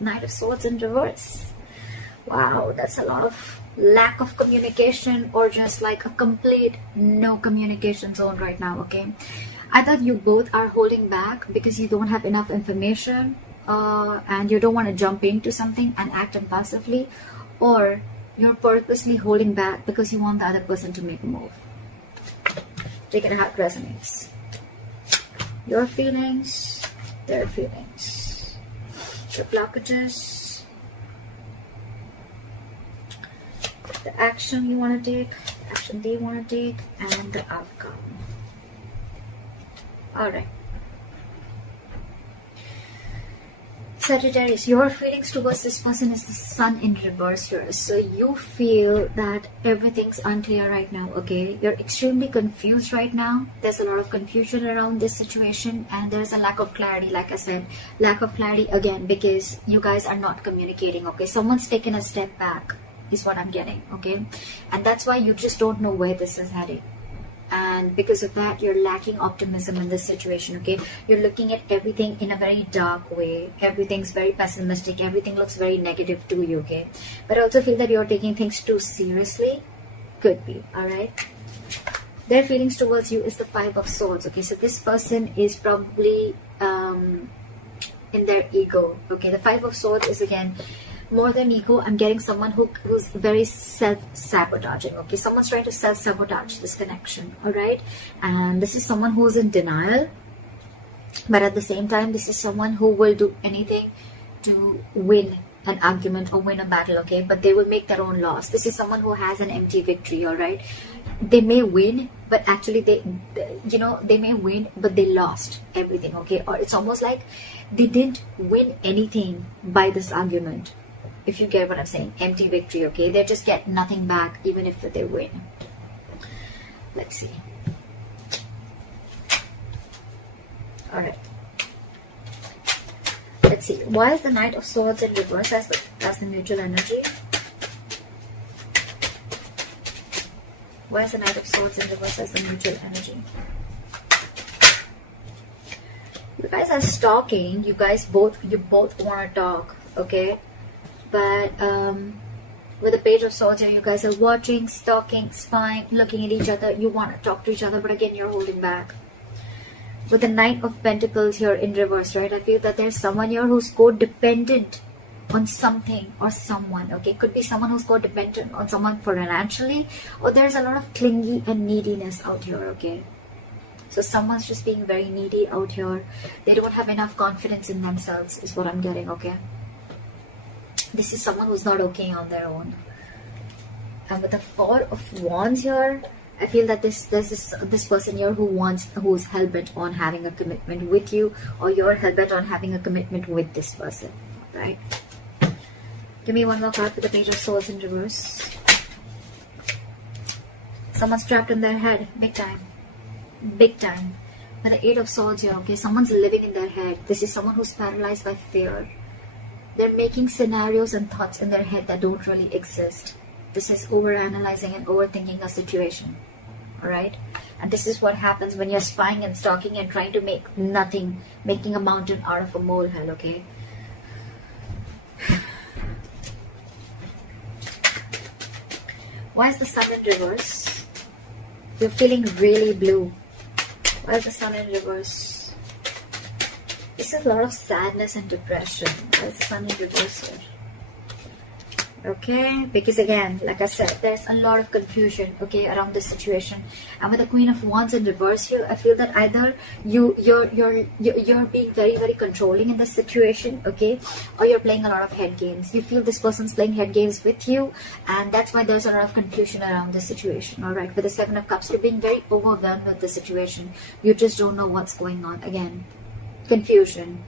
Knight of Swords in reverse. Wow, that's a lot of lack of communication, or just like a complete no communication zone right now, okay? Either you both are holding back because you don't have enough information, and you don't want to jump into something and act impulsively, or you're purposely holding back because you want the other person to make a move. Take it how it resonates. Your feelings, their feelings, your blockages, the action you want to take, the action they want to take, and the outcome. Alright. Sagittarius, your feelings towards this person is the Sun in reverse here. So you feel that everything's unclear right now, okay? You're extremely confused right now. There's a lot of confusion around this situation, and there's a lack of clarity, like I said. Lack of clarity again because you guys are not communicating, okay? Someone's taken a step back is what I'm getting, okay? And that's why you just don't know where this is heading. And because of that, you're lacking optimism in this situation, okay? You're looking at everything in a very dark way. Everything's very pessimistic. Everything looks very negative to you, okay? But I also feel that you're taking things too seriously. Could be, all right? Their feelings towards you is the Five of Swords, okay? So this person is probably in their ego, okay? The Five of Swords is, again, more than ego. I'm getting someone who's very self-sabotaging, okay? Someone's trying to self-sabotage this connection, all right? And this is someone who's in denial, but at the same time, this is someone who will do anything to win an argument or win a battle, okay? But they will make their own loss. This is someone who has an empty victory, all right? They may win, but actually they may win, but they lost everything, okay? Or it's almost like they didn't win anything by this argument. If you get what I'm saying, empty victory, okay? They just get nothing back even if they win. Let's see. Alright. Let's see. Why is the Knight of Swords in reverse as the neutral energy? Why is the Knight of Swords in reverse as the neutral energy? You guys are stalking. You both want to talk, okay? But with the Page of Swords here, you guys are watching, stalking, spying, looking at each other. You want to talk to each other, but again, you're holding back. With the Knight of Pentacles here in reverse, right? I feel that there's someone here who's codependent on something or someone, okay? Could be someone who's codependent on someone financially, or there's a lot of clingy and neediness out here, okay? So someone's just being very needy out here. They don't have enough confidence in themselves is what I'm getting, okay? This is someone who's not okay on their own. And with the Four of Wands here, I feel that there's this person here who's hell-bent on having a commitment with you, or you're hell-bent on having a commitment with this person, right? Give me one more card for the Page of Swords in reverse. Someone's trapped in their head, big time. Big time. With the Eight of Swords here, okay? Someone's living in their head. This is someone who's paralyzed by fear. They're making scenarios and thoughts in their head that don't really exist. This is overanalyzing and overthinking a situation. Alright? And this is what happens when you're spying and stalking and trying to make nothing, making a mountain out of a molehill, okay? Why is the Sun in reverse? You're feeling really blue. Why is the Sun in reverse? This is a lot of sadness and depression. Why is the Sun in reverse here? Okay, because again, like I said, there's a lot of confusion, okay, around this situation. And with the Queen of Wands in reverse here, I feel that either you're being very, very controlling in this situation, okay, or you're playing a lot of head games. You feel this person's playing head games with you, and that's why there's a lot of confusion around this situation. All right, with the Seven of Cups, you're being very overwhelmed with the situation. You just don't know what's going on. Again, confusion,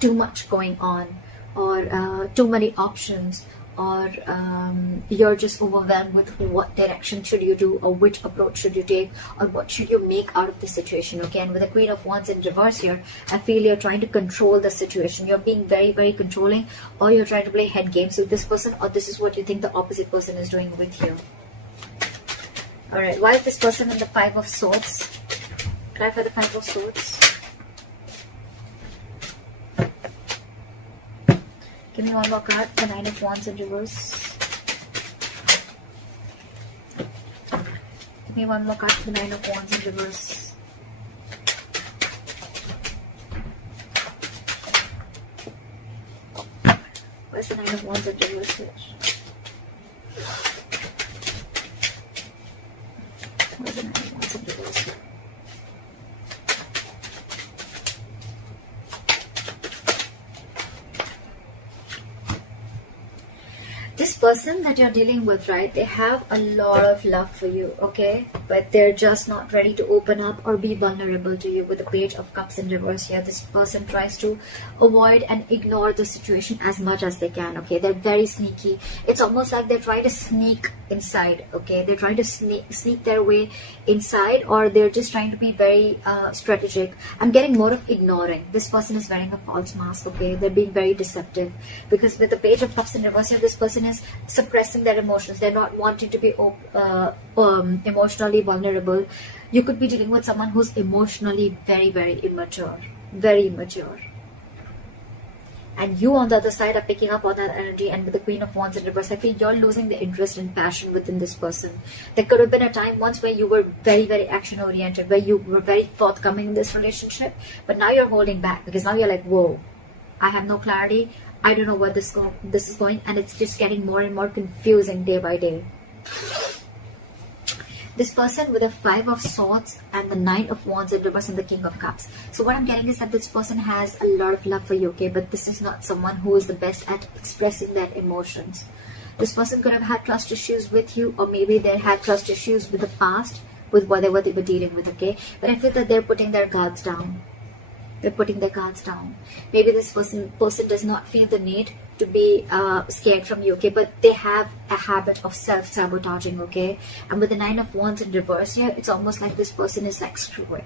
too much going on, or too many options, or you're just overwhelmed with what direction should you do, or which approach should you take, or what should you make out of the situation, okay? And with the Queen of Wands in reverse here, I feel you're trying to control the situation. You're being very, very controlling, or you're trying to play head games with this person, or this is what you think the opposite person is doing with you. Alright, why is this person in the Five of Swords? Try for the Five of Swords. Give me one more card. The Nine of Wands in reverse. Give me one more card. The Nine of Wands in reverse. Where's the Nine of Wands in reverse here? Where's the Nine of Wands in reverse here? This person that you're dealing with, right, they have a lot of love for you, okay? But they're just not ready to open up or be vulnerable to you. With the Page of Cups in reverse here, this person tries to avoid and ignore the situation as much as they can, okay? They're very sneaky. It's almost like they're trying to sneak inside, okay? They're trying to sneak their way inside, or they're just trying to be very strategic. I'm getting more of ignoring. This person is wearing a false mask, okay? They're being very deceptive, because with the Page of Cups in reverse here, this person is suppressing their emotions. They're not wanting to be emotionally vulnerable. You could be dealing with someone who's emotionally very, very immature. Very immature. And you on the other side are picking up on that energy. And with the Queen of Wands in reverse, I feel you're losing the interest and passion within this person. There could have been a time once where you were very, very action oriented, where you were very forthcoming in this relationship, but now you're holding back, because now you're like, whoa, I have no clarity. I don't know where this is going, and it's just getting more and more confusing day by day. This person with the Five of Swords and the Nine of Wands in reverse and the King of Cups. So what I'm getting is that this person has a lot of love for you, okay? But this is not someone who is the best at expressing their emotions. This person could have had trust issues with you, or maybe they had trust issues with the past, with whatever they were dealing with, okay? But I feel that they're putting their guards down. They're putting their guards down. Maybe this person does not feel the need to be scared from you, okay? But they have a habit of self-sabotaging, okay? And with the Nine of Wands in reverse here, it's almost like this person is like, screw it.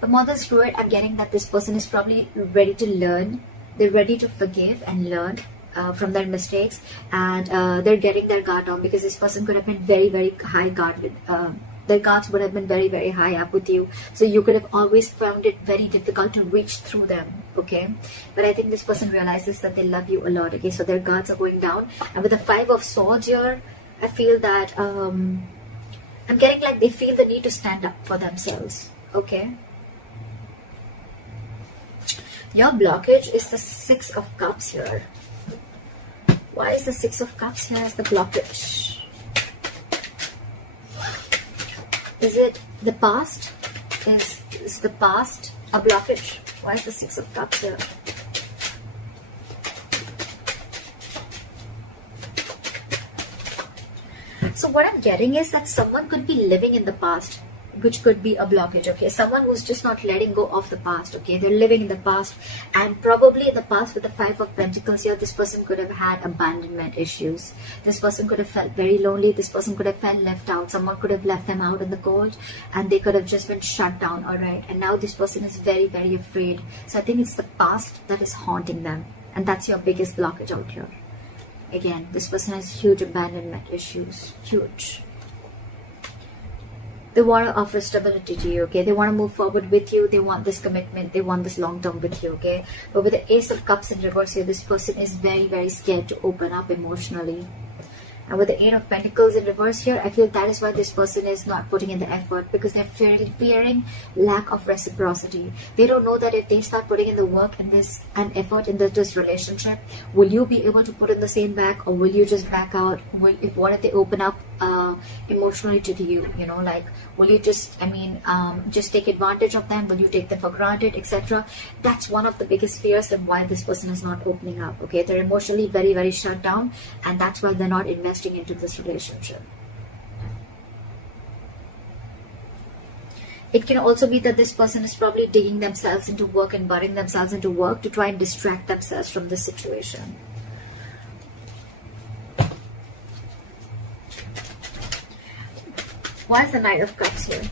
But more than screw it, I'm getting that this person is probably ready to learn. They're ready to forgive and learn from their mistakes. And they're getting their guard down, because this person could have been very, very high guarded. Their guards would have been very, very high up with you. So you could have always found it very difficult to reach through them, okay? But I think this person realizes that they love you a lot, okay? So their guards are going down. And with the Five of Swords here, I feel that I'm getting like they feel the need to stand up for themselves, okay? Your blockage is the Six of Cups here. Why is the Six of Cups here as the blockage? Is it the past? Is the past a blockage? Why is the Six of Cups here? So what I'm getting is that someone could be living in the past, which could be a blockage, okay? Someone who's just not letting go of the past, okay? They're living in the past, and probably in the past with the Five of Pentacles here, this person could have had abandonment issues. This person could have felt very lonely. This person could have felt left out. Someone could have left them out in the cold, and they could have just been shut down, all right? And now this person is very, very afraid. So I think it's the past that is haunting them, and that's your biggest blockage out here. Again, this person has huge abandonment issues, huge. They want to offer stability to you, okay? They want to move forward with you. They want this commitment. They want this long term with you, okay? But with the Ace of Cups in reverse here, this person is very, very scared to open up emotionally. And with the Eight of Pentacles in reverse here, I feel that is why this person is not putting in the effort, because they're fearing lack of reciprocity. They don't know that if they start putting in the work and effort in this relationship, will you be able to put in the same back, or will you just back out? What if they open up emotionally to you? You know, like, will you just, just take advantage of them? Will you take them for granted, etc.? That's one of the biggest fears and why this person is not opening up, okay? They're emotionally very, very shut down, and that's why they're not investing into this relationship. It can also be that this person is probably digging themselves into work and burying themselves into work to try and distract themselves from this situation. Why is the Knight of Cups here?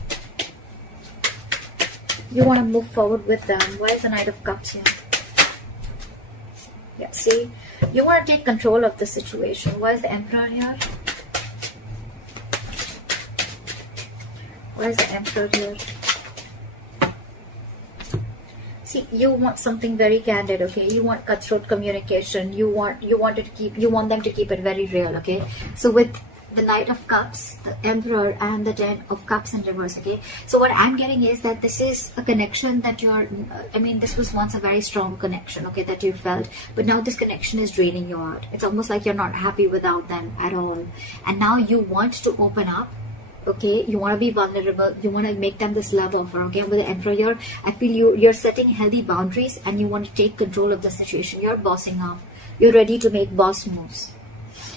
You want to move forward with them. Why is the Knight of Cups here? Yeah, see? You want to take control of the situation. Why is the Emperor here? Why is the Emperor here? See, you want something very candid, okay? You want cutthroat communication. You want them to keep it very real, okay? So with the Knight of Cups, the Emperor, and the Ten of Cups in reverse, okay? So what I'm getting is that this is a connection that this was once a very strong connection, okay, that you felt, but now this connection is draining you out. It's almost like you're not happy without them at all. And now you want to open up, okay? You want to be vulnerable. You want to make them this love offer, okay? With the Emperor here, I feel you're setting healthy boundaries and you want to take control of the situation. You're bossing up. You're ready to make boss moves.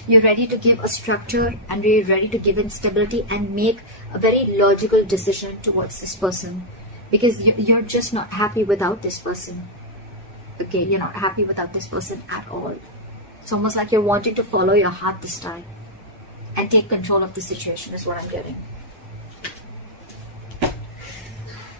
You're ready to give a structure and you're ready to give in stability and make a very logical decision towards this person, because you're just not happy without this person. Okay, you're not happy without this person at all. It's almost like you're wanting to follow your heart this time and take control of the situation is what I'm getting.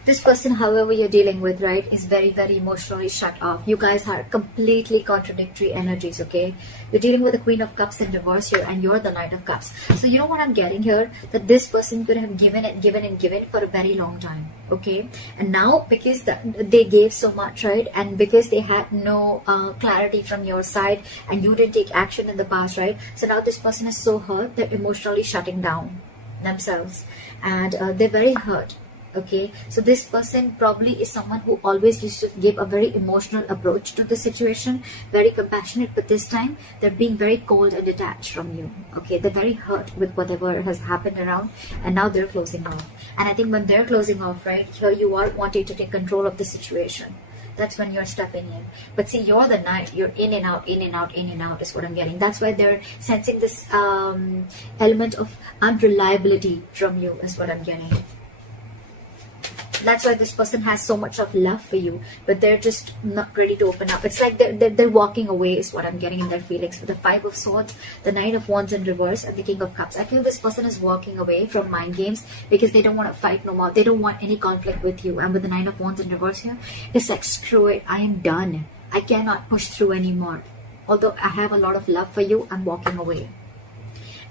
This person, however, you're dealing with, right, is very, very emotionally shut off. You guys are completely contradictory energies, okay? You're dealing with the Queen of Cups in reverse here, and you're the Knight of Cups. So you know what I'm getting here? That this person could have given and given and given for a very long time, okay? And now, because they gave so much, right, and because they had no clarity from your side, and you didn't take action in the past, right? So now this person is so hurt, they're emotionally shutting down themselves, and they're very hurt. Okay, so this person probably is someone who always used to give a very emotional approach to the situation, very compassionate, but this time they're being very cold and detached from you. Okay, they're very hurt with whatever has happened around, and now they're closing off. And I think when they're closing off, right, here you are wanting to take control of the situation. That's when you're stepping in. But see, you're the Knight. You're in and out, in and out, in and out is what I'm getting. That's why they're sensing this element of unreliability from you is what I'm getting. That's why this person has so much of love for you, but they're just not ready to open up. It's like they're walking away is what I'm getting in their feelings. With the Five of Swords, the Nine of Wands in reverse, and the King of Cups. I feel this person is walking away from mind games because they don't want to fight no more. They don't want any conflict with you. And with the Nine of Wands in reverse here, it's like, screw it, I am done. I cannot push through anymore. Although I have a lot of love for you, I'm walking away.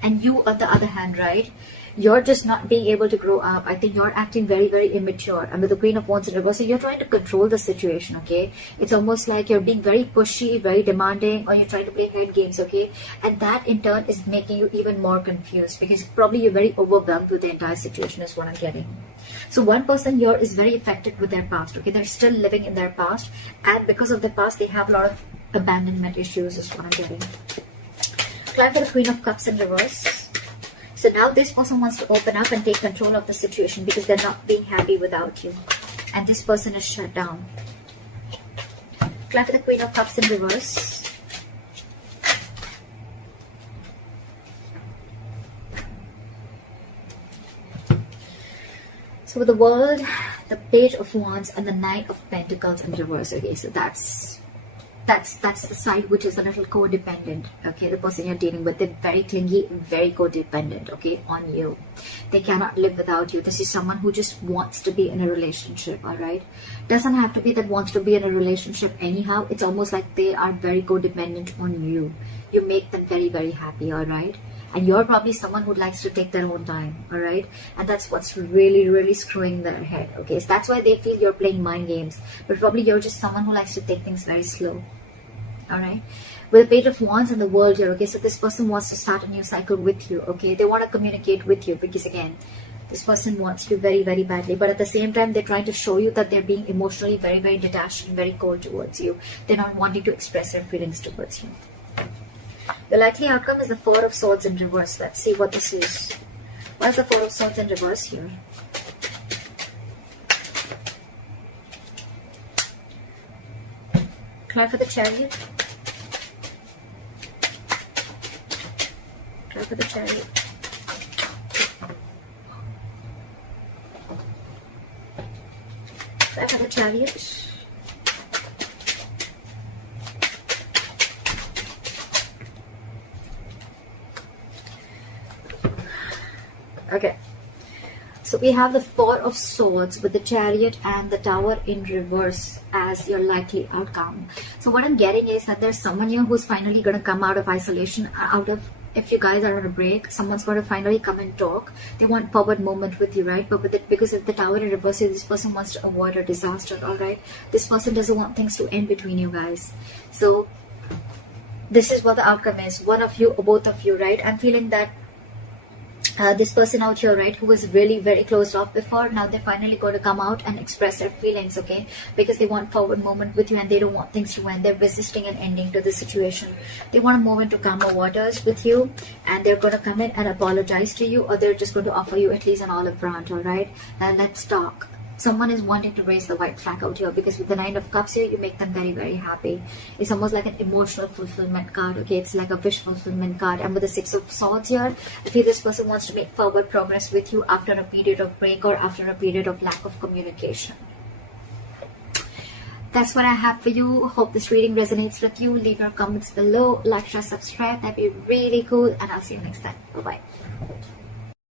And you, on the other hand, right, you're just not being able to grow up. I think you're acting very, very immature. And with the Queen of Wands in reverse, so you're trying to control the situation, okay? It's almost like you're being very pushy, very demanding, or you're trying to play head games, okay? And that in turn is making you even more confused, because probably you're very overwhelmed with the entire situation is what I'm getting. So one person here is very affected with their past, okay? They're still living in their past, and because of the past, they have a lot of abandonment issues is what I'm getting. Climb for the Queen of Cups in reverse. So now this person wants to open up and take control of the situation because they're not being happy without you. And this person is shut down. Climb for the Queen of Cups in reverse. So with the World, the Page of Wands, and the Knight of Pentacles in reverse. Okay, so that's the side which is a little codependent. Okay, the person you're dealing with, they're very clingy, very codependent, okay, on you. They cannot live without you. This is someone who just wants to be in a relationship, all right? Doesn't have to be that wants to be in a relationship anyhow. It's almost like they are very codependent on you. You make them very, very happy, all right? And you're probably someone who likes to take their own time, all right? And that's what's really, really screwing their head, okay? So that's why they feel you're playing mind games. But probably you're just someone who likes to take things very slow. All right, with the Page of Wands and the World here, okay, so this person wants to start a new cycle with you, okay? They want to communicate with you because, again, this person wants you very, very badly, but at the same time, they're trying to show you that they're being emotionally very, very detached and very cold towards you. They're not wanting to express their feelings towards you. The likely outcome is the Four of Swords in reverse. Let's see what this is. What is the Four of Swords in reverse here? Try for the Chariot. Try for the Chariot. Try for the Chariot. Okay. So we have the Four of Swords with the Chariot and the Tower in reverse as your likely outcome. So what I'm getting is that there's someone here who's finally going to come out of isolation, out of if you guys are on a break, someone's going to finally come and talk. They want forward movement with you, right? But because of the Tower in reverse, this person wants to avoid a disaster, all right? This person doesn't want things to end between you guys. So this is what the outcome is. One of you or both of you, right? I'm feeling that this person out here, right, who was really very closed off before, now they're finally going to come out and express their feelings, okay? Because they want forward movement with you and they don't want things to end. They're resisting an ending to the situation. They want to move into calmer waters with you, and they're going to come in and apologize to you, or they're just going to offer you at least an olive branch, all right? Now let's talk. Someone is wanting to raise the white flag out here, because with the Nine of Cups here, you make them very, very happy. It's almost like an emotional fulfillment card, okay? It's like a wish fulfillment card. And with the Six of Swords here, I feel this person wants to make forward progress with you after a period of break or after a period of lack of communication. That's what I have for you. Hope this reading resonates with you. Leave your comments below. Like, share, subscribe. That'd be really cool. And I'll see you next time. Bye-bye.